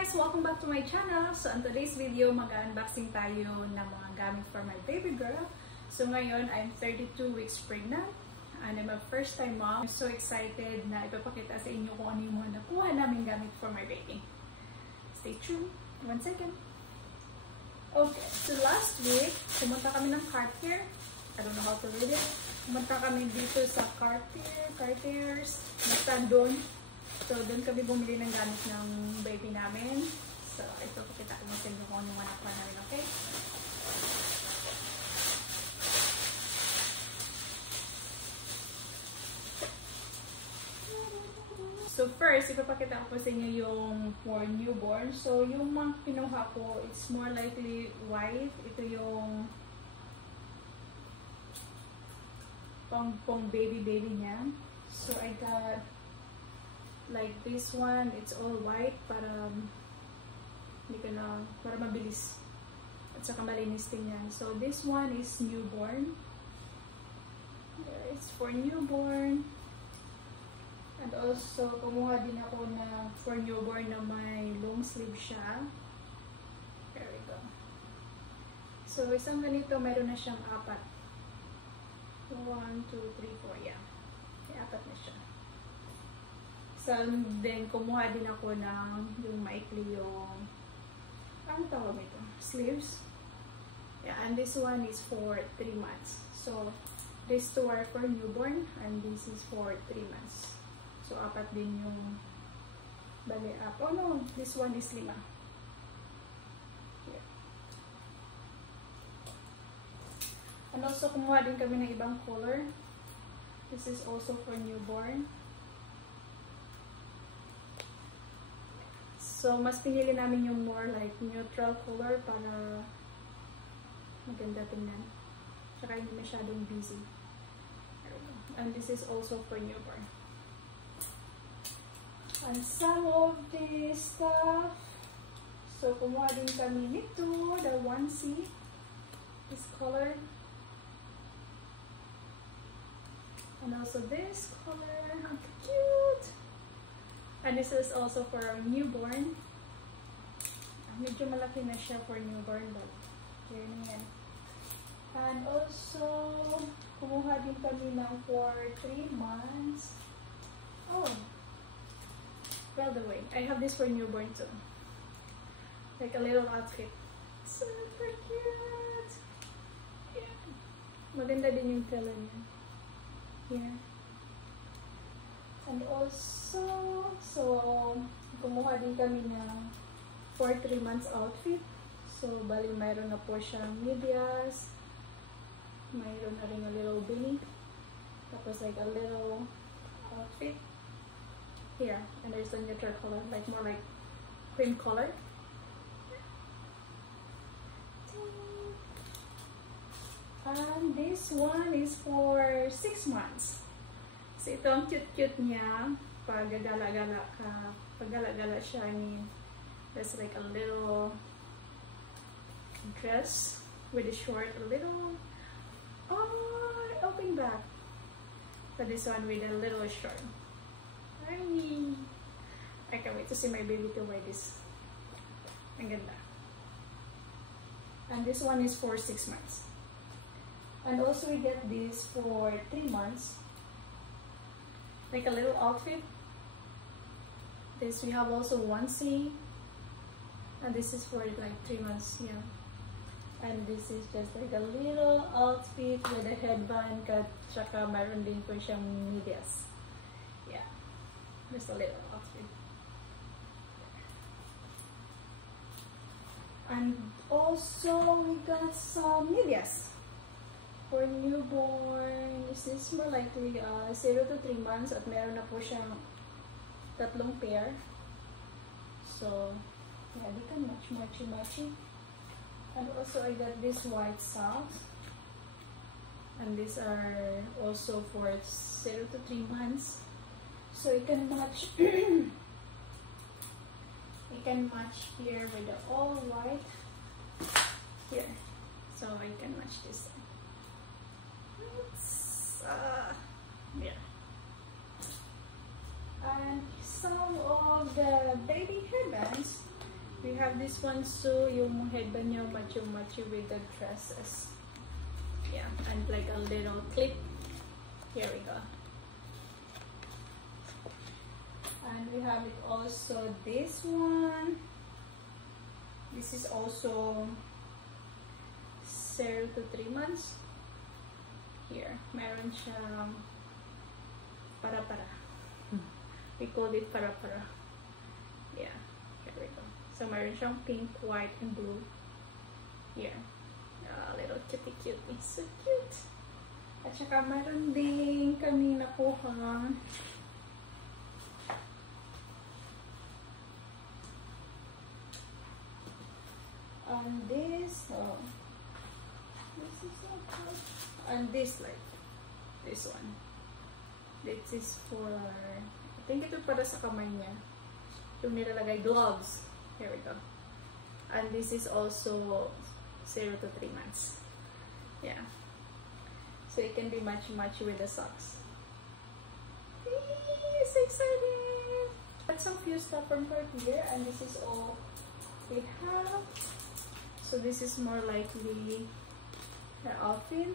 guys! Welcome back to my channel. So on today's video, mag-unboxing tayo ng mga gamit for my baby girl. So ngayon, I'm 32 weeks pregnant and I'm a first time mom. I'm so excited na ipapakita sa inyo kung ano yung mga nakuha namin gamit for my baby. Stay tuned. 1 second. Okay, so last week, pumunta kami ng Cartier. I don't know how to read it. Pumunta kami dito sa Cartiers. Basta doon. So, doon kami bumili ng gamit ng baby namin. So, ito, pakita ko sa inyo kung anong nakuha namin, okay? So, first, ipapakita ko sa inyo yung for newborn. So, yung mga kinuha ko, it's more likely white. Ito yung pang baby niya. So, I got like this one, it's all white para para mabilis at saka malinis din yan. So this one is newborn. It's for newborn. And also kumuha din ako na for newborn na may long sleeve siya. There we go. So isang ganito, meron na siyang 4. 1, 2, 3, 4, yeah. May 4 na siya. So, then, kumuha din ako ng yung maikli yung, ano tawag ito? Sleeves. Yeah, and this one is for 3 months. So, these two are for newborn, and this is for 3 months. So, 4 din yung bali up. Oh no, this one is 5. Here. And also, kumuha din kami ng ibang color. This is also for newborn. So, mas pinili namin yung more like neutral color para maganda tingnan. Tsaka hindi masyadong busy. And this is also for newborn. And some of this stuff. So, kumuha din kami nito, the 1C. This color. And also this color. How cute! And this is also for our newborn. Medyo malaki na siya for newborn, but yun yan. And also, kumuha din kami ng for 3 months. Oh, by the way, I have this for newborn too. Like a little outfit. Super cute! Yeah. Maganda din yung tela niya. Yeah. And also, so, kumuha din kami ng for 3 months outfit. So, bali mayroon na po siyang medias. Mayroon na rin a little beanie. Tapos like a little outfit. Here. And there's a neutral color. Like more like cream color. And this one is for 6 months. So, ito ang cute-cute niya. Pag gala-gala ka, pag gala-gala siya, I mean, there's like a little dress with a short, a little, open back. So, this one with a little short. I mean, I can't wait to see my baby to wear this. Ang ganda. And this one is for 6 months. And also, we get this for 3 months. Like a little outfit. This we have also 1C. And this is for like 3 months, yeah. And this is just like a little outfit with a headband. Tsaka mayroon din po siyang medias. Yeah. Just a little outfit. And also we got some medias. For newborn, this is more likely 0 to 3 months at meron na po siyang 3 pair. So, yeah, they can matchy. And also, I got this white socks. And these are also for 0 to 3 months. So, you can match you can match here with the all white here. So, I can match this. Yeah. And some of the baby headbands We have this one, so yung headband niya matchy with the dresses. Yeah, and like a little clip. Here we go. And we have it also this one. This is also 0 to 3 months. Here, meron siyang para-para. We call it para-para. Yeah, here we go. So meron siyang pink, white, and blue. Here. Little cutie. So cute. At saka meron din kami nakuha on this. Oh, this is so cool. And this, like this one. This is for, I think ito para sa kamay niya. Yung nilalagay gloves. Here we go. And this is also 0 to 3 months. Yeah. So it can be matchy with the socks. Yay, so excited! Got some few stuff from her here, and this is all we have. So this is more likely the outfit.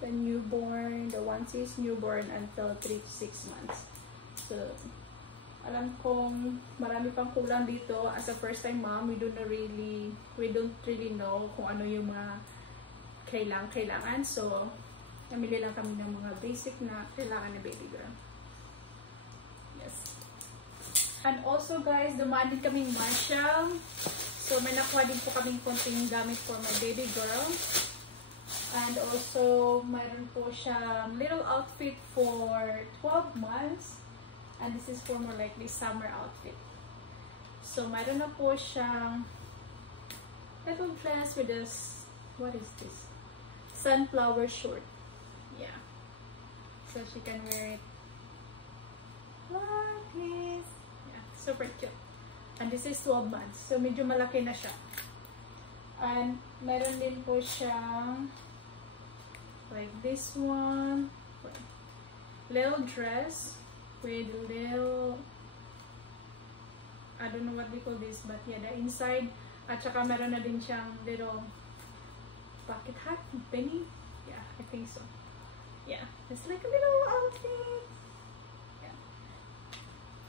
The newborn, the onesies newborn until 3 to 6 months. So, alam kong marami pang kulang dito. As a first time mom, we don't really know kung ano yung mga kailangan. So, namili lang kami ng mga basic na kailangan na baby girl. Yes. And also guys, dumaan din kaming Marshall. So, may nakuha din po kaming konting gamit for my baby girl. And also, mayroon po siya little outfit for 12 months. And this is for more likely summer outfit. So, mayroon na po siyang little dress with this, what is this? Sunflower short. Yeah. So, she can wear it like this. Yeah, super cute. And this is 12 months. So, medyo malaki na siya. And, mayroon din po siyang like this one, little dress with little, I don't know what we call this, but yeah, the inside, at saka meron na din siyang little bucket hat, penny, yeah, I think so, yeah, it's like a little outfit, yeah,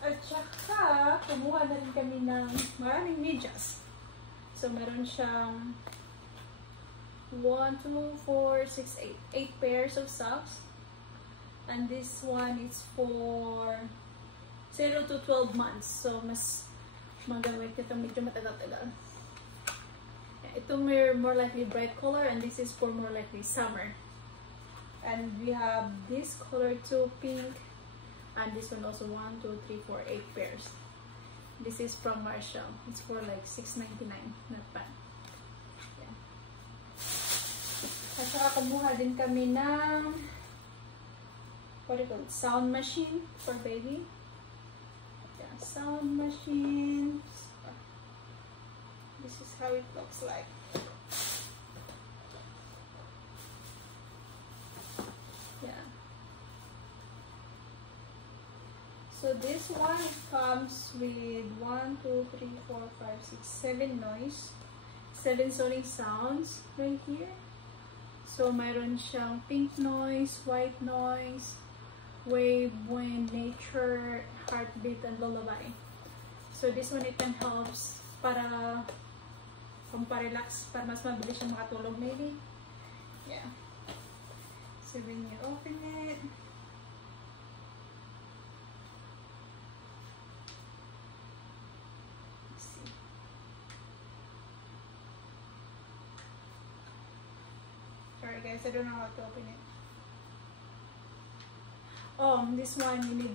at saka, kumuha na rin kami ng maraming medyas, so meron siyang 1, 2, 4, 6, 8 pairs of socks. And this one is for 0 to 12 months. So, mas magawin ito medyo matagal-tagal. Yeah, ito may more likely bright color, and this is for more likely summer. And we have this color too, pink. And this one also 1, 2, 3, 4, 8 pairs. This is from Marshall. It's for like $6.99. Not bad. At saka kumuha din kami ng what do you call it? Sound machine for baby. Yeah, sound machine. This is how it looks like. Yeah. So this one comes with 1, 2, 3, 4, 5, 6, 7 noise. 7 sonic sounds right here. So, mayroon siyang pink noise, white noise, wave, wind, nature, heartbeat, and lullaby. So, this one, it can help para pamparelax, para mas mabilis siyang makatulog maybe. Yeah. So, when you open it, sorry guys, I don't know how to open it. Oh, this one you need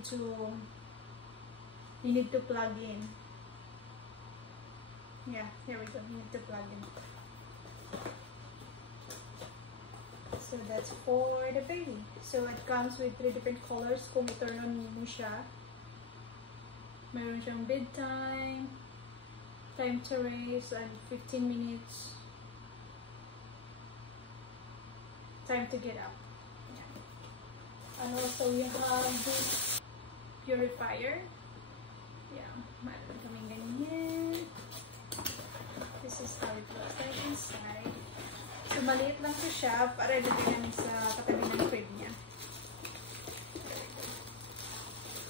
to plug in. Yeah, here we go. You need to plug in. So that's for the baby. So it comes with 3 different colors. Kung i-turn on mo siya, mayroon siyang bedtime, time to raise, and 15 minutes. Time to get up. Yeah. And also we have this purifier. Yeah, meron kaming ganyan. maliit lang siya para ilagay namin sa katabi ng crib niya.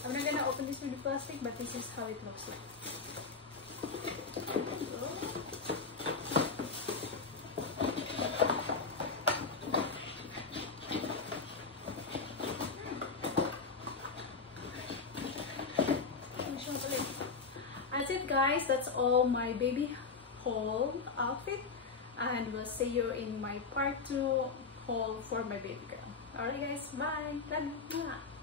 I'm not gonna open this with the plastic, but this is how it looks like. That's it, guys. That's all my baby haul outfit, and we'll see you in my part 2 haul for my baby girl. Alright guys, bye. Love you.